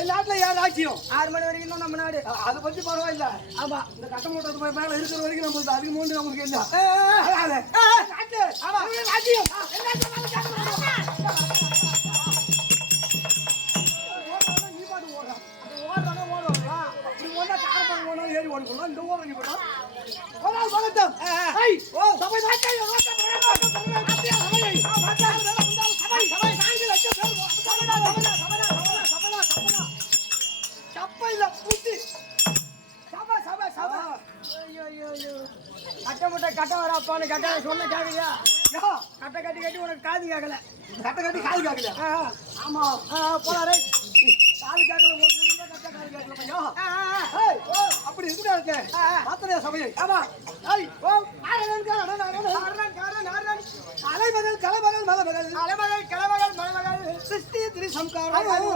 என் நாட்டுல யார் ஆட்சியும் 6 மணி வரைக்கும் நம்ம நாடு. அதை பத்தி பரவாயில்ல. ஆமா, இந்த கட்டமோட்டத்து மேல இருக்கிற வரைக்கும் நம்மளுக்கு அதிகமாக உண்டு. நம்மளுக்கு என்ன ராஜ்யம் நீ பாட்டு ஓடுற ஓடுறாங்க ஓடுவாங்களா? இப்படி ஓடா காரமாக ஓடணும் ஏறி ஓடிக்கலாம். இந்த ஓடுற நீ போட்டோம் பகத்தம் சபை கட்ட வராப்பான்னு கட்ட சொன்ன கேக்குறியா? கட்ட கட்டி கட்டி உனக்கு காது கேட்கல. கட்ட கட்டி காது கேட்கல. ஆமா போறாரு காது கேட்கல. காது கேட்கல. அப்படி இருக்குதா இருக்கு பாத்திரையா சபையை? ஆமா. அலைமகள் கலைமகள் மலைமகள் அலைமகள் கலைமகள் மலைமகள் சிருஷ்டி திரிசம்காரம் வராது.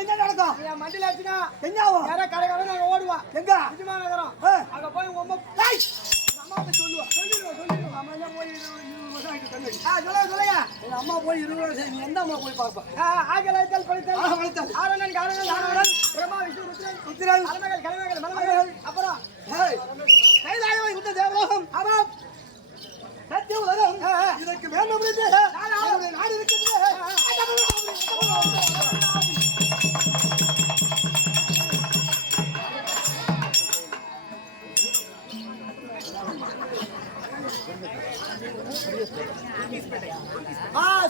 என்ன நடக்கும்? மண்டில ஆச்சுன்னா எங்காவும் கடை கடை ஓடுவான். எங்க விஜயநகரம் அங்க போய் உங்க அம்மா சொல்லுவா சொல்லிடுவோம். நம்ம என்ன போய் 20 வருஷம் ஆயிட்டு தங்கி. சொல்லுங்க. எங்க அம்மா போய் 20 வருஷம். நீ எந்த அம்மா போய் பார்ப்ப? ஆகலைத்தல் படித்தல் ஆரணன் காரணன் பிரம்மா விஷ்ணு ருத்ரன் அலமகள் கலைமகள் மலமகள் அப்புறம் கைலாயவை விட்ட தேவலோகம். ஆமாம். சத்திய உலகம். இதற்கு வேண்டும் நாடு இருக்கிறது.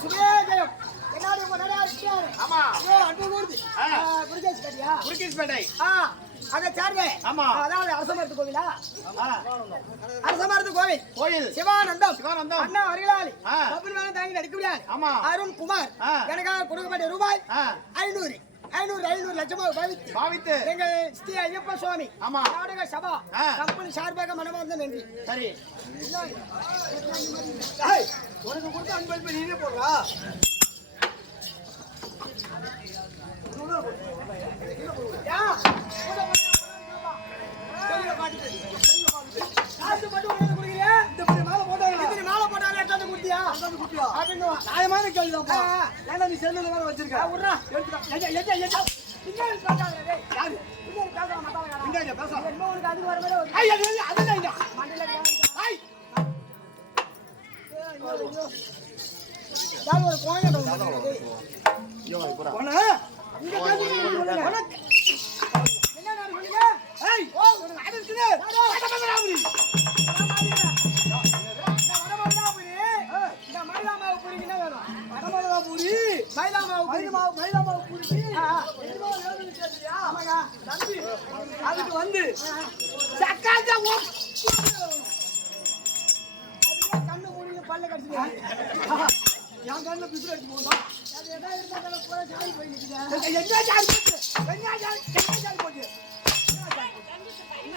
சுபேஜயம் என்னாடி உங்க நடையா இருக்காரு. ஆமா. அன்பு கூர்ந்து புரிகேஸ்பேட்டையா? புரிகேஸ்பேட்டை. அதை சார்ந்தே. ஆமா. அதாவது அரசமரத்து கோவிலா? அரசமரத்து கோவில். சிவானந்தம் அண்ணா அருளாளி கபில்வான தாங்கி நடிக்க முடியாது. அருண் குமார் எனக்காக கொடுக்கப்பட்ட ரூபாய் 500 லட்சமாக பாவித்து எங்கள் ஸ்ரீ ஐயப்ப சுவாமி நாடக சபா கம்பெனி சார்பாக மனமார்ந்த நன்றி. சரி, உனக்கு கொடுத்த அன்பளிப்பை நீனே போடுறா. நியாயமான கேள்விதான். ஏன்னா நீ செல்லுல வேற வச்சிருக்க. அவர் வந்து சக்காஜா அதுவே கண்ணு மூடிட்டு பல்ல கடிச்சு என் கண்ணுல பிசுறு அடிச்சு போகுதா? அது எதாவது இருந்தாலும் பூரா சாடி போய் நிக்குது. என்ன சாடி போச்சு? என்ன சாடி போச்சு?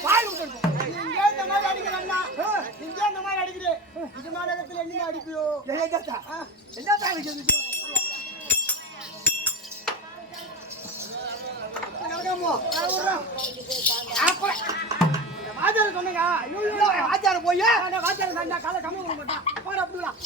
வாய் விட்டுருக்கும். இங்கே இந்த மாதிரி அடிக்கிறா இங்கே இந்த மாதிரி அடிக்குது. இது மாநகரத்தில் என்ன அடிப்பியோ? என்ன அடிக்கிறது? வாத்தியார் சொன்னீங்க. ஆச்சார போய் வாத்தியார் சண்டை காலை கம்மி பண்ண மாட்டான். போட அப்படிலாம்.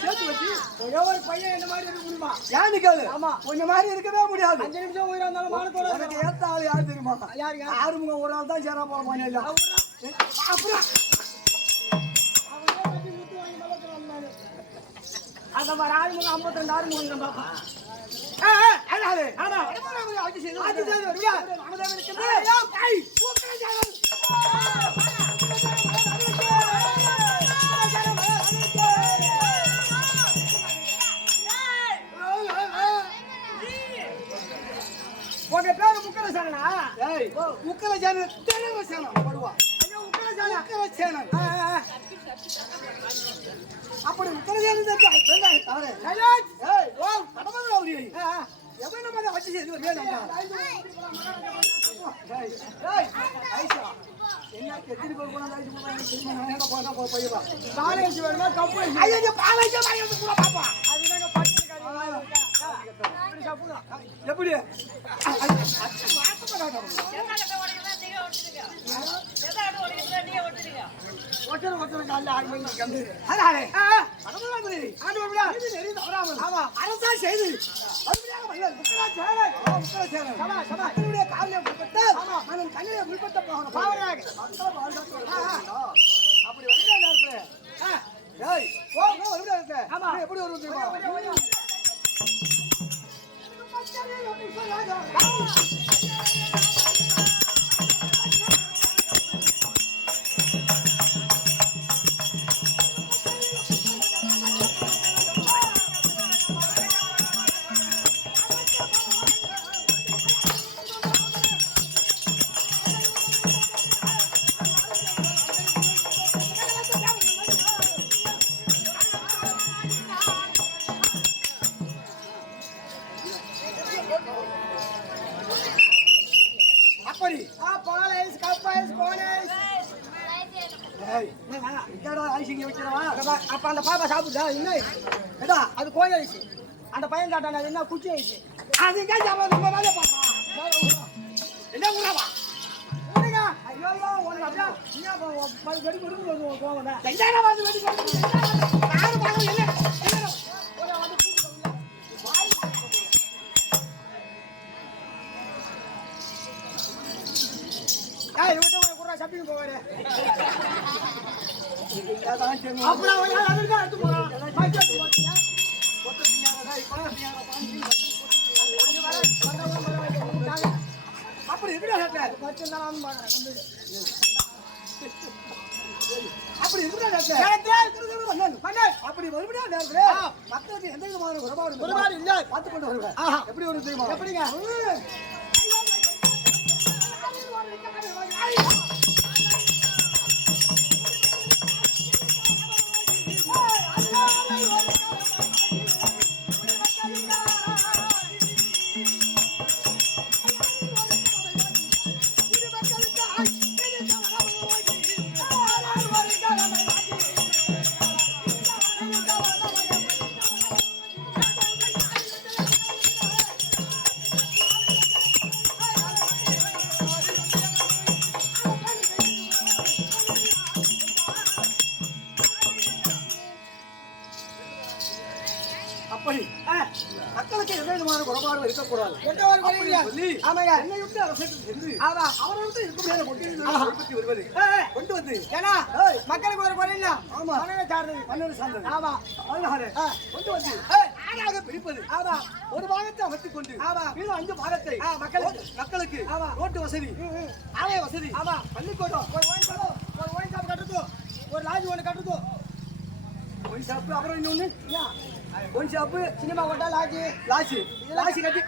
சேர்த்து வச்சு ஒரே ஒரு பையன் என்ன மாதிரி இருக்க முடியுமா? ஏன்னு கேளு. ஆமா, கொஞ்ச மாதிரி இருக்கவே முடியாது. 5 நிமிஷம் உயிரா இருந்தாலும் மானத்தோட எனக்கு ஏத்த ஆள் யாரு தெரியுமா? யாருங்க? ஆறுமுக ஒரு ஆள் தான் சேரா போற மாதிரி இல்ல. அப்புறம் அந்த மாதிரி ஆறுமுகம் 52 ஆறுமுகம் பாப்பா. ஆமா ஆட்சி செய்து ராமதேவன் உங்க பேரு முக்கரசேனா? முக்கரசேனன் தேவசேனன் படுவா. முக்கரசேனன் அப்படி முக்கரசேனன் தவறு. எவன் நம்ம ஆட்சி செய்து என்ன கெட்டி போய் காலேஜ் வேணுமா கப்பு பாப்பா எப்படி அரசா செய்து கண்ணிலே உள்பட்ட போகணும். அப்படி எப்படி வருவது? அப்படி பாலேஸ் கப்பைஸ் கோனேஸ் அப்ப அந்த பாப்பா சாப்பிட்டா என்ன அது கோழி ஆயிடுச்சு. அந்த பையன் காட்டான என்ன குச்சி ஆயிடுச்சு. அதுக்கே நம்ம வேலையை பார்க்கலாம். என்ன உணவா ஐயோ உனக்கு அப்படியே வெடி கொடுத்து போவேன். சப்பிங் போவாரு அப்புறம் எடுத்து போறான். அப்படி எப்படி அப்படி அப்படி மறுபடியும் மக்களுக்கு எந்த விதமான குறைபாடு இல்லை பார்த்து கொண்டு வருவேன். எப்படி ஒரு தெரியுமா? எப்படிங்க? அப்படி மக்களுக்கு எந்த விதமான குறைபாடு இருக்கக்கூடாது. ஆமாங்க, என்னை விட்டு அரசுக்கு சென்று ஆமா அவரை விட்டு இருக்க முடியாத வருவது கொண்டு வந்து ஏன்னா மக்களுக்கு ஒரு குறை இல்ல. ஆமா, மன்னரை சார்ந்தது. ஆமா, அதனால கொண்டு வந்து ஆளாக பிரிப்பது. ஆமா, ஒரு பாகத்தை அமைத்துக் கொண்டு ஆமா, மீது 5 பாகத்தை மக்களுக்கு ரோட்டு வசதி, ஆலய வசதி, ஆமா, பள்ளிக்கூடம், ஒரு கட்டுறதோ ஒரு லாட்ஜ் ஒன்று கட்டுறதோ ஒன் ஷாப்பு அப்புறம் இன்னொன்று ஒன் ஷாப்பு சினிமா கொட்டா லாட்ஜ் லாசி கட்டி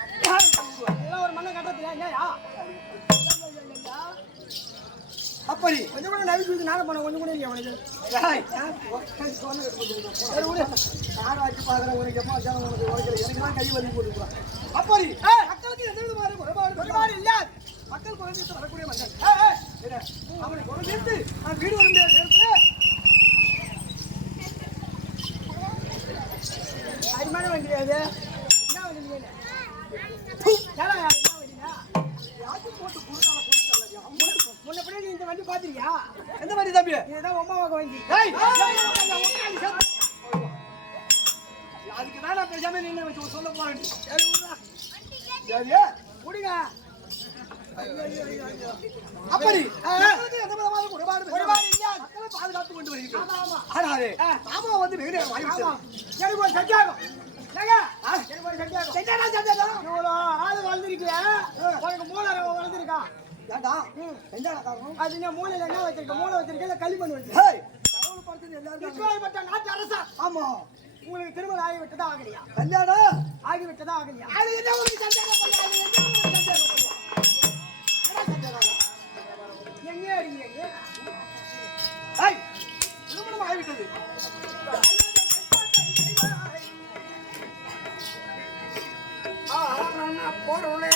இதெல்லாம் ஒரு மண்ணை கட்டுறதுல என்னயா அப்படி கொஞ்சம் கூட நடிச்சு நானும் பண்ண கொஞ்சம் கூட இல்லையா உனக்கு நானும் வச்சு பார்க்குறேன் உனக்கு எப்போ வச்சாலும் உனக்கு உனக்கு எனக்குலாம் கை வலி போட்டுருக்கான் அப்படி மக்களுக்கு எந்த விதமான குறைபாடு இல்ல மக்கள் குறைஞ்சிட்டு வரக்கூடிய மன்னன் அவனை குறைஞ்சிட்டு நான் வீடு வர முடியாத நேரத்தில் அருமையான வண்டி அது என்ன வண்டி யாருக்கு போட்டு கொடுத்தாலும் முன்ன பின்னாடி இந்த வண்டி பாத்திருக்கியா எந்த மாதிரி தம்பி இதுதான் உமாவாக வண்டி அதுக்கு தான் நான் பேசாம நின்று வச்சு சொல்ல போறேன் சரி முடிங்க அப்படி பாதுகாத்து கொண்டு வருகிறோம் ஆமா வந்து வெகு எனக்கு ஒரு சத்தியாகும் எனக்கு ஒரு சத்தியாகும் இவ்வளோ ஆளு வளர்ந்துருக்கிய உனக்கு மூளை வளர்ந்துருக்கா ஏண்டா எந்த காரணம் அது என்ன மூளையில என்ன வச்சிருக்க மூளை வச்சிருக்க இல்ல களிமண் வச்சிருக்க கடவுள் படுத்தது எல்லாரும் இஸ்லாம்பட்ட நாட்டு அரசா ஆமா உங்களுக்கு திருமணம் ஆகிவிட்டதா ஆகலையா கல்யாணம் ஆகிவிட்டதா ஆகலையா அது என்ன உங்களுக்கு சந்தேகம் பண்ணல அது என்ன உங்களுக்கு சந்தேகம் பண்ணல என்ன சந்தேகம் எங்க இருக்கீங்க ஏய் திருமணம் ஆகிவிட்டது பொருளே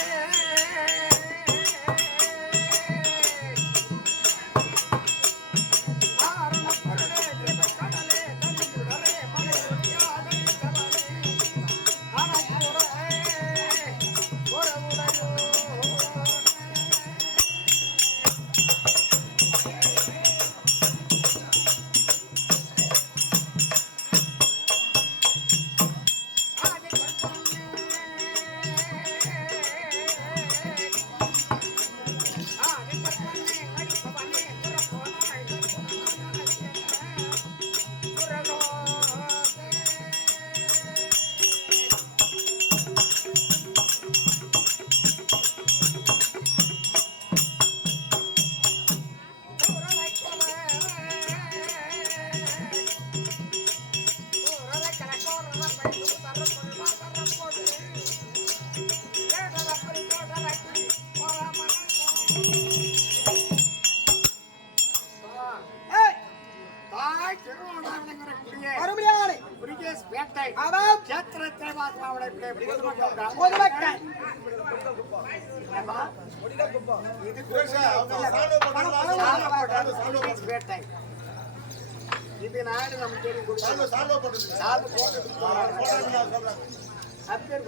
இது நாடு நம்ம தேடி கொடுத்தாங்க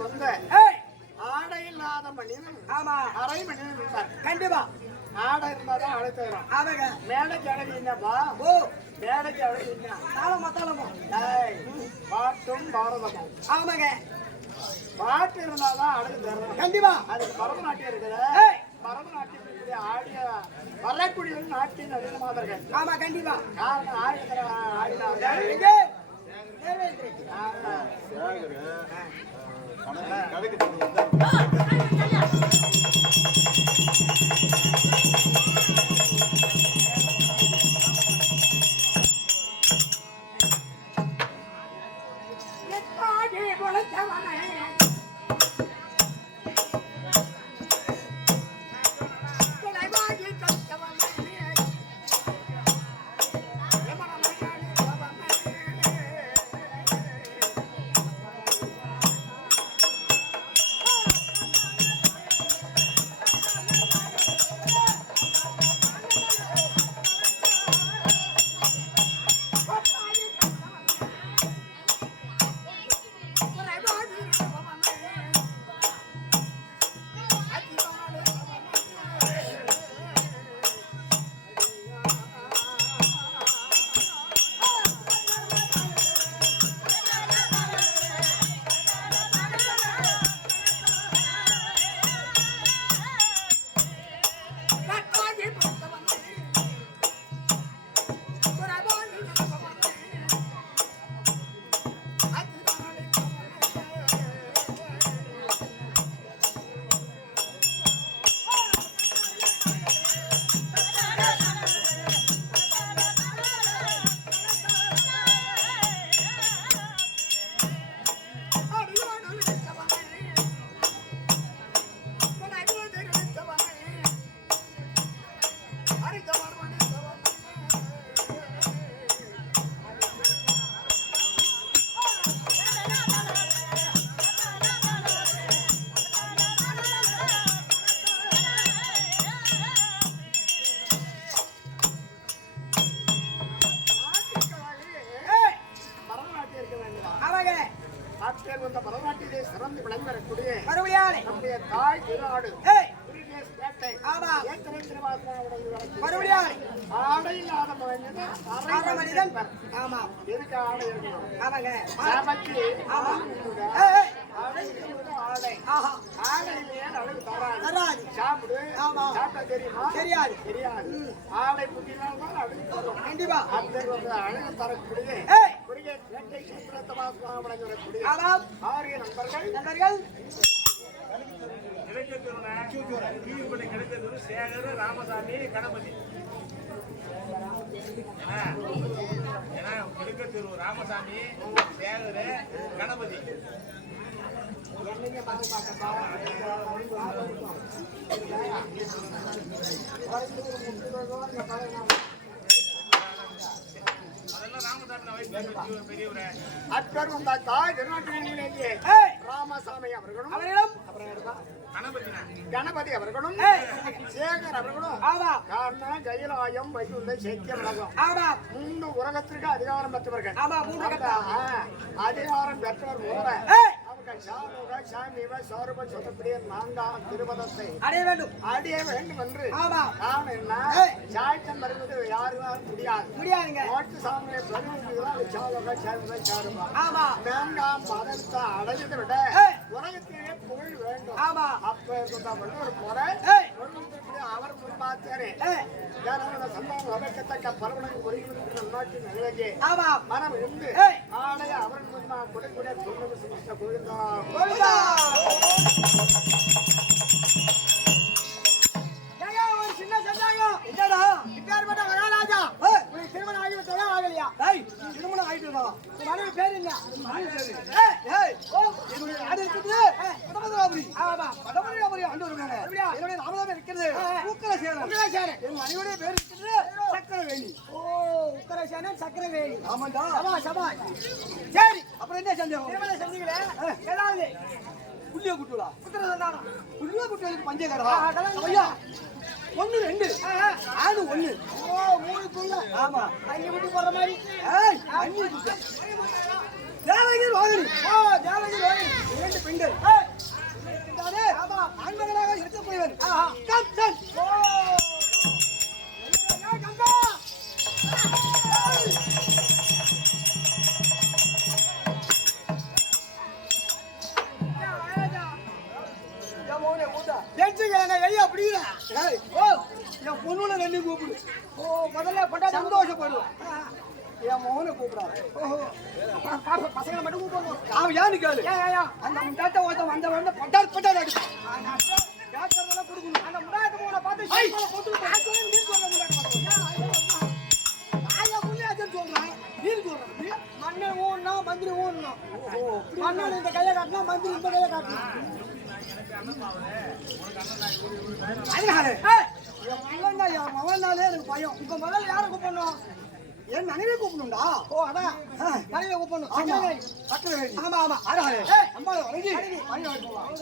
வந்த ஆடை இல்லாத மனிதன் ஆமா அரை மனிதன் இருந்தார் கண்டிப்பா ஆடை இருந்தாதான் அழைத்து வரும் ஆமாங்க மேடைக்கு அழகு என்னப்பா ஓ மேடைக்கு அழகு என்ன தாளமா தாளமா பாட்டும் பாரதமும் ஆமாங்க பாட்டு இருந்தாதான் அழகு தரும் கண்டிப்பா அதுக்கு பரதநாட்டியம் இருக்குது பரதநாட்டியம் ஆடிய வரக்கூடிய நாட்டிய நடிகை மாதர்கள் ஆமா கண்டிப்பா காரணம் ஆடினார்கள் எங்க நிறைவேற்று ஆட்கள் வந்த பரநாட்டிலே சிறந்து விளங்கி வரக்கூடிய மறுபடியாலே நம்முடைய தாய் திருநாடு ஏய் குருகேஷ் பேட்டை ஆமா ஏத்தனை திருவாசனாவுடைய வழக்கு மறுபடியாலே ஆடை இல்லாத மனிதன் ஆமா மனிதன் ஆமா எதுக்கு ஆடை இருக்கணும் ஆமாங்க நமக்கு ஆமா ஆடை ஏய் ஆடை இருக்கிறது ஆடை ஆஹா ஆடை இல்லையா அழகு தராது தராது சாப்பிடு ஆமா சாப்பிட்டா தெரியுமா தெரியாது தெரியாது ஆடை புத்தினால் தான் அழகு தரும் கண்டிப்பா அந்த வந்து அழகு தரக்கூடிய ஏய் குருகேஷ் பேட்டை சூத்திரத்தை வாசனாக விளங்கி வரக்கூடிய ஆமாம் ஆரிய நண்பர்கள் நண்பர்கள் கிடைத்தது சேகர் ராமசாமி கணபதி திரு ராமசாமி சேகர் கணபதி அதெல்லாம் ராமசாமி பெரியவரே அற்பர் வந்த தாய் திருநாட்டிலேயே ஏய் ராமசாமி அவர்களும் அவரிடம் அப்புறம் யாருப்பா? கணபதி கணபதி அவர்களும் ஏய் சேகர் அவர்களும் ஆமா காரணம் கைலாயம் வைகுண்ட சைத்தியம் உலகம் ஆமா மூன்று உலகத்திற்கு அதிகாரம் பெற்றவர்கள் ஆமா மூன்று அந்த, அதிகாரம் பெற்றவர் மூவர ஏய் அவர்கள் சாமுக சாமிவ சௌரப சொல்லக்கூடிய நான்காம் திருபதத்தை அடைய வேண்டும் அடைய வேண்டும் என்று ஆமா காரணம் என்ன ஏய். சாய்த்தம் வருவது யாருனாலும் முடியாது முடியாதுங்க ஓட்டு சாமியை பிரதிநிதிகளாக சாமுக சாமிவ சாருபா ஆமா நான்காம் பதத்தை அடையதை விட ஏய். உலகத்திலே புகழ் வேண்டும் ஆமா அப்ப இருந்த ஒரு போல ஏய் அவர் முன்பாத்தாரே ஏய் யாராவது சம்பவம் அமைக்கத்தக்க பரவலுக்கு குறிப்பிட்ட நாட்டின் நிலையே ஆமா மனம் இருந்து ஏய் ஆடைய அவன் முன்மா கொடுக்கூடிய துன்பம் சிகிச்சை கோவிந்தா கோவிந்தா ஏங்க ஒரு சின்ன சந்தேகம் என்னடா இப்பேர்பட்ட மகாராஜா உனக்கு திருமணம் ஆகிவிட்டதா ஆகலையா டேய் திருமணம் ஆயிட்டுடா உன் மனைவி பேர் என்ன ஏய் ஏய் ஓ என்னுடைய நாடு இருக்குது படமதுராபுரி ஆமா படமதுராபுரி ஆண்டு இருக்காங்க அப்படியா? என்னுடைய நாமதான் இருக்கிறது உக்கரசேனன் உக்கரசேனன் என் மனைவியுடைய பேர் இருக்கிறது சக்கரவேணி ஓ உக்கரசேனன் சக்கரவேணி ஆமாண்டா சபா சபா சரி அப்புறம் என்ன சந்தேகம் திருமணம் செஞ்சீங்களே ஏதாவது புள்ளிய குட்டுலா உத்தர சொன்னானா புள்ளிய குட்டுகளுக்கு பஞ்சகாரா ஆ, கலந்து. ஐயா ஒண்ணு ரெண்டு ஆடு ஒண்ணு ஓ மூணுக்குள்ள ஆமா அங்க விட்டு போற மாதிரி ஏய் அண்ணி குட்டு தேவகிரி வாகனி ஓ தேவகி ரோஹி இரண்டு பெண்கள் இருந்தாரே ஆமா ஆண்மகனாக இருக்கக்கூடியவன் ஆஹா. கம்சன் ஓ ஐயா, கம்பா என் மகனே மூத்தா தெரிஞ்சுங்க ஐயா அப்படிங்களா ஏய் ஓ என் பொண்ணுல ரெண்டு கூப்பிடு ஓ முதல்ல பட்டா சந்தோஷப்படுவேன் என் மகனை கூப்பிடாது ஓஹோ பசங்களை மட்டும் கூப்பிடணும் அவன் ஏன்னு கேளு ஏயா அந்த முட்டாட்ட ஒருத்தன் வந்த பட்டார் பட்டார் அடிப்பான் கேட்கறதெல்லாம் கொடுக்கணும் அந்த முடாயத்து மூணை பார்த்து ஐய். சீக்கிரம் போட்டு கேட்கறதே நீர் சொல்ற முட்டாட்ட ஆயா புள்ளியாச்சுன்னு சொல்றான் நீர் சொல்றான் நீ மண்ணை ஊன்னா மந்திரி ஊன்னும் ஓ மன்னன் இந்த கையை காட்டினா மந்திரி இந்த கையை காட்டணும் அதனால என் மகன் என் மகனாலே எனக்கு பயம் இப்ப முதல்ல யாரை கூப்பிடணும் என் மனைவி கூப்பிடணும்டா ஓ அதான் மனைவியை கூப்பிடணும் ஆமா சக்கரவேணி. சக்கரவேணி ஆமா ஆமா அதனால ஏய். அம்மா வணங்கி மணி வாங்கி போலாம்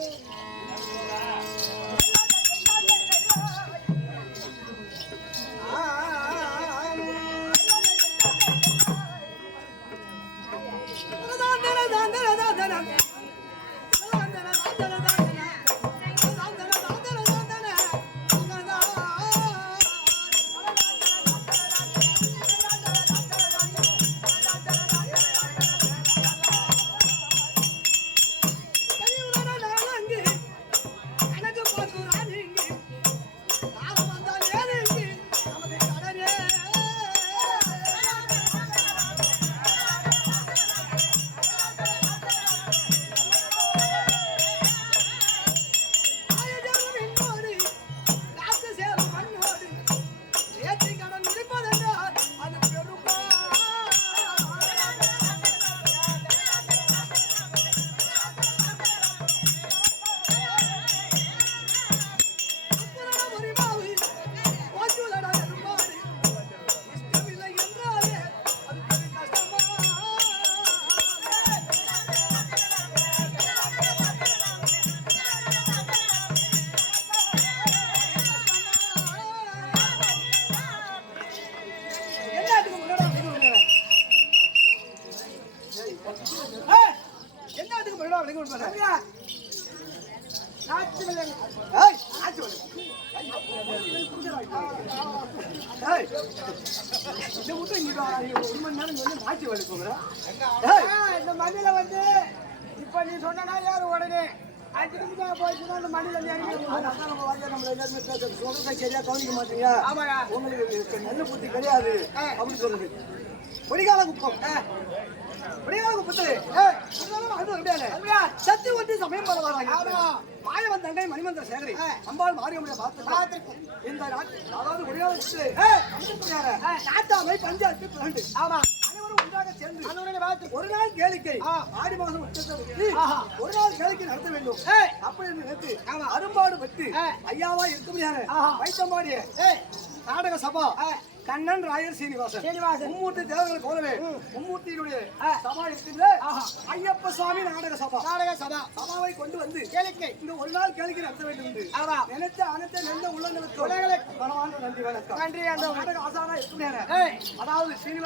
கனகு பார்த்து நாட்டுக்கு போயிடும் அப்படிங்க கொடுப்பாரு. நாட்டு விலங்கு. ஏய், ஆச்சு வலி. ஏய், இதை விட்டு இங்க வா, இங்க ஒரு மணி நேரம் இங்க வந்து மாற்றி வலி போகிறேன். ஏய், இந்த மண்ணில வந்து இப்ப நீ சொன்னா யாரு உடனே 5 நிமிஷம் போயிடுச்சுன்னா அந்த மண்ணில இருந்து இறங்கி அதான் நம்ம வாத்தியார் நம்மள எல்லாருமே பேசுறது. சொல்றதை சரியா கவனிக்க மாட்டீங்க. ஆமாடா. உங்களுக்கு நல்ல புத்தி கிடையாது அப்படின்னு சொல்லுது. கொடிகால குப்பம். கொடிகால குப்பத்துல சத்தி ஒட்டி சமயம் பண்ண வராங்க. மாயவன் தங்கை மணிமந்திர சேகரி அம்பாள் மாரியம்முடைய பார்த்து இந்த நாட்டு அதாவது கொடிகால நாட்டாமை பஞ்சாயத்து பிறண்டு. ஆமா அனைவரும் ஒன்றாக சேர்ந்து அனுரனை பார்த்து ஒரு நாள் கேளிக்கை ஆடி மாதம் ஒரு நாள் கேளிக்கை நடத்த வேண்டும். அப்படி நேற்று அரும்பாடு பட்டு ஐயாவா இருக்க முடியாது வைத்தம்பாடிய நாடக சபா கண்ணன் ராயர் சீனிவாசன் மும்மூர்த்தி தேவர்களை போலவே மும்மூர்த்தியினுடைய சபா இருக்கிறது. ஐயப்ப சுவாமி நாடக சபா சபாவை கொண்டு வந்து கேளிக்கை இந்த ஒரு நாள் கேளிக்கை நடத்த வேண்டும் என்று நினைத்த அனைத்து நல்ல உள்ளங்களுக்கு மனமார்ந்த நன்றி வணக்கம். நன்றி. அந்த நாடக ஆசானா இருக்க முடியாது. அதாவது சீனிவாசன்